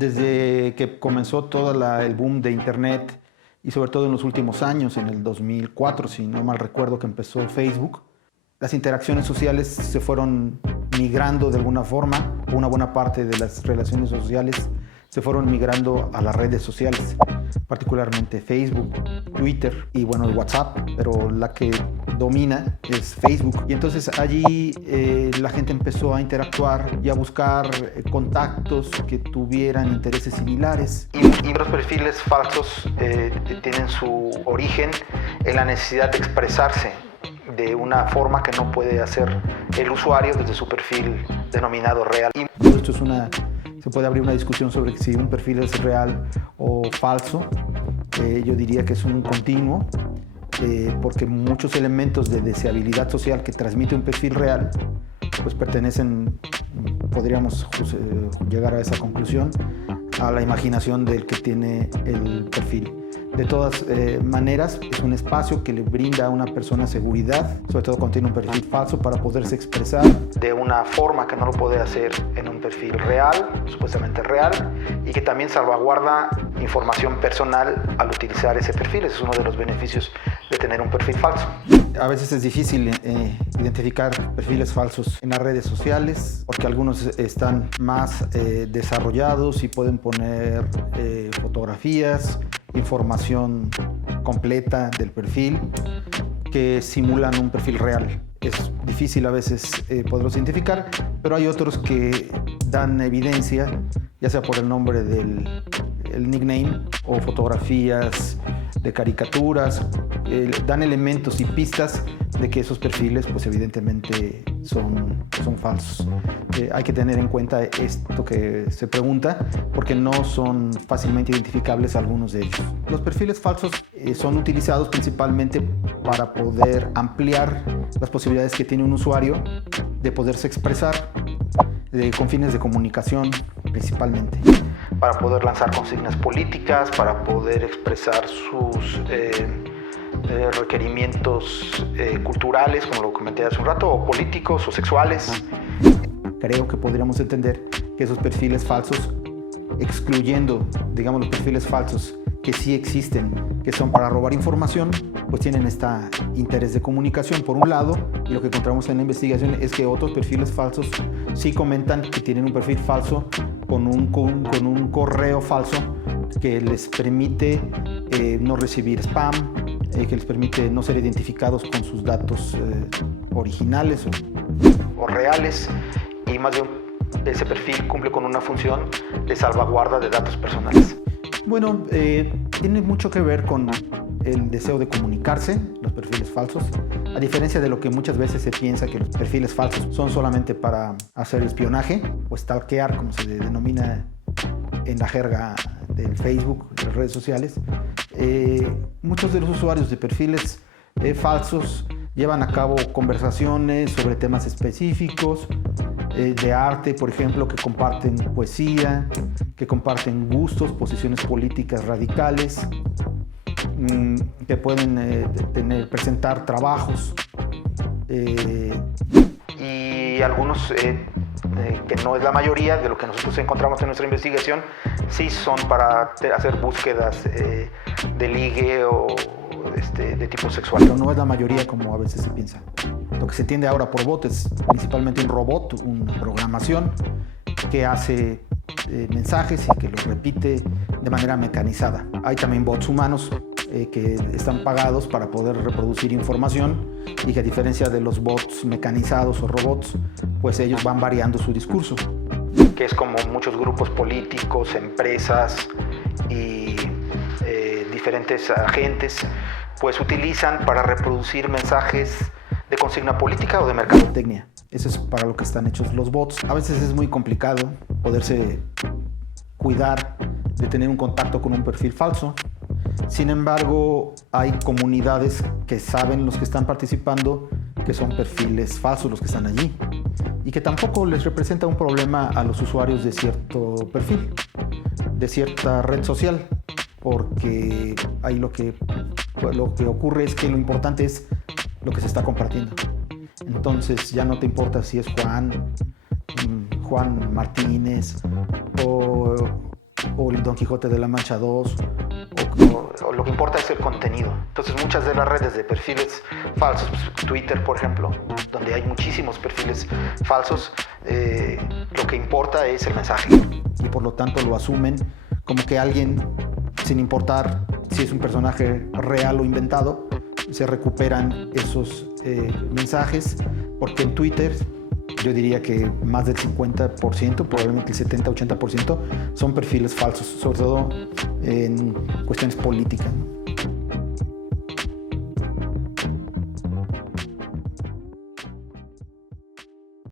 Desde que comenzó todo el boom de Internet y sobre todo en los últimos años, en el 2004, si no mal recuerdo, que empezó Facebook, las interacciones sociales se fueron migrando de alguna forma. Una buena parte de las relaciones sociales se fueron migrando a las redes sociales, particularmente Facebook, Twitter y bueno, el WhatsApp, pero la que domina es Facebook. Y entonces allí la gente empezó a interactuar y a buscar contactos que tuvieran intereses similares. Y los perfiles falsos tienen su origen en la necesidad de expresarse de una forma que no puede hacer el usuario desde su perfil denominado real. Y esto se puede abrir una discusión sobre si un perfil es real o falso. Yo diría que es un continuo, porque muchos elementos de deseabilidad social que transmite un perfil real pues pertenecen, podríamos llegar a esa conclusión, a la imaginación del que tiene el perfil. De todas maneras, es un espacio que le brinda a una persona seguridad, sobre todo cuando tiene un perfil falso, para poderse expresar de una forma que no lo puede hacer en un perfil real, supuestamente real, y que también salvaguarda información personal al utilizar ese perfil. Ese es uno de los beneficios de tener un perfil falso. A veces es difícil identificar perfiles falsos en las redes sociales, porque algunos están más desarrollados y pueden poner fotografías, información completa del perfil que simulan un perfil real. Es difícil a veces poderlos identificar, pero hay otros que dan evidencia, ya sea por el nombre del nickname o fotografías de caricaturas, dan elementos y pistas de que esos perfiles pues evidentemente son falsos. Hay que tener en cuenta esto que se pregunta, porque no son fácilmente identificables algunos de ellos. Los perfiles falsos son utilizados principalmente para poder ampliar las posibilidades que tiene un usuario de poderse expresar con fines de comunicación principalmente, para poder lanzar consignas políticas, para poder expresar sus requerimientos culturales, como lo comenté hace un rato, o políticos o sexuales. Creo que podríamos entender que esos perfiles falsos, excluyendo, digamos, los perfiles falsos que sí existen, que son para robar información, pues tienen este interés de comunicación por un lado, y lo que encontramos en la investigación es que otros perfiles falsos sí comentan que tienen un perfil falso con un correo falso que les permite no recibir spam, que les permite no ser identificados con sus datos originales o reales, y más bien ese perfil cumple con una función de salvaguarda de datos personales. Bueno, tiene mucho que ver con el deseo de comunicarse, los perfiles falsos, a diferencia de lo que muchas veces se piensa que los perfiles falsos son solamente para hacer espionaje o stalkear, como se denomina en la jerga del Facebook, de las redes sociales. Muchos de los usuarios de perfiles falsos llevan a cabo conversaciones sobre temas específicos, de arte, por ejemplo, que comparten poesía, que comparten gustos, posiciones políticas radicales, que pueden presentar trabajos, y algunos, que no es la mayoría de lo que nosotros encontramos en nuestra investigación, sí son para hacer búsquedas de ligue o de tipo sexual. Pero no es la mayoría como a veces se piensa. Lo que se entiende ahora por bot es principalmente un robot, una programación que hace mensajes y que los repite de manera mecanizada. Hay también bots humanos que están pagados para poder reproducir información, y que a diferencia de los bots mecanizados o robots, pues ellos van variando su discurso, que es como muchos grupos políticos, empresas y diferentes agentes pues utilizan para reproducir mensajes de consigna política o de mercadotecnia. Eso es para lo que están hechos los bots. A veces es muy complicado poderse cuidar de tener un contacto con un perfil falso. Sin embargo, hay comunidades que saben, los que están participando, que son perfiles falsos los que están allí, y que tampoco les representa un problema a los usuarios de cierto perfil, de cierta red social, porque ahí lo que ocurre es que lo importante es lo que se está compartiendo. Entonces ya no te importa si es Juan Martínez o o el Don Quijote de la Mancha 2, o lo que importa es el contenido. Entonces muchas de las redes de perfiles falsos, Twitter por ejemplo, donde hay muchísimos perfiles falsos, lo que importa es el mensaje y por lo tanto lo asumen como que alguien, sin importar si es un personaje real o inventado, se recuperan esos mensajes, porque en Twitter yo diría que más del 50%, probablemente el 70-80%, son perfiles falsos, sobre todo en cuestiones políticas.